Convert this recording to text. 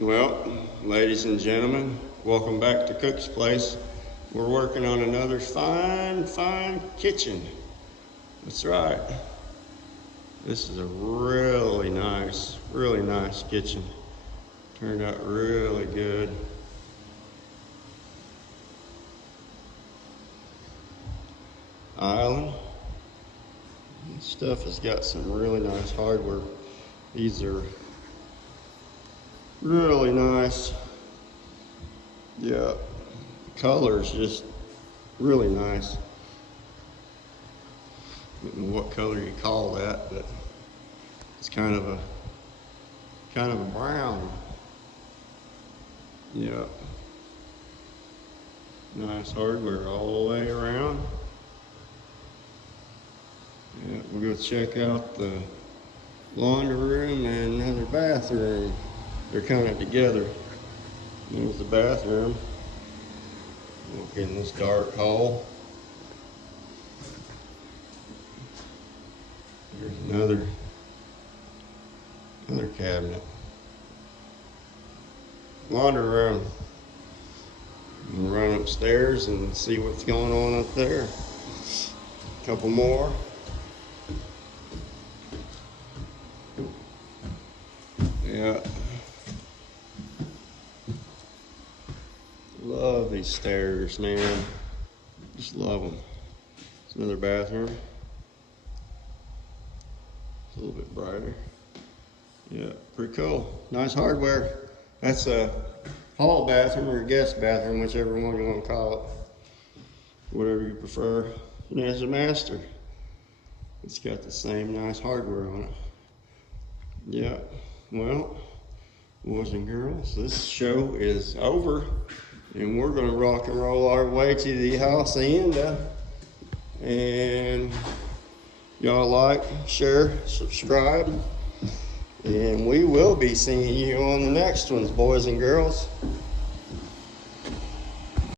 Well, ladies and gentlemen, welcome back to Cook's Place. We're working on another fine kitchen. That's right. This is a really nice kitchen. Turned out really good. Island. This stuff has got some really nice hardware. These are really nice. Yeah, the color's just really nice. I don't know what color you call that, but it's kind of a brown. Yeah. Nice hardware all the way around. Yeah, we'll go check out the laundry room and another bathroom. They're kind of together. There's the bathroom. Look in this dark hall. There's another cabinet. Laundry room. We'll run upstairs and see what's going on up there. A couple more. Yeah. Love these stairs, man. Just love them. It's another bathroom. It's a little bit brighter. Yeah, pretty cool. Nice hardware. That's a hall bathroom or a guest bathroom, whichever one you want to call it. Whatever you prefer. And there's a master. It's got the same nice hardware on it. Yeah. Well, boys and girls, this show is over. And we're going to rock and roll our way to the hacienda. And y'all like, share, subscribe. And we will be seeing you on the next ones, boys and girls.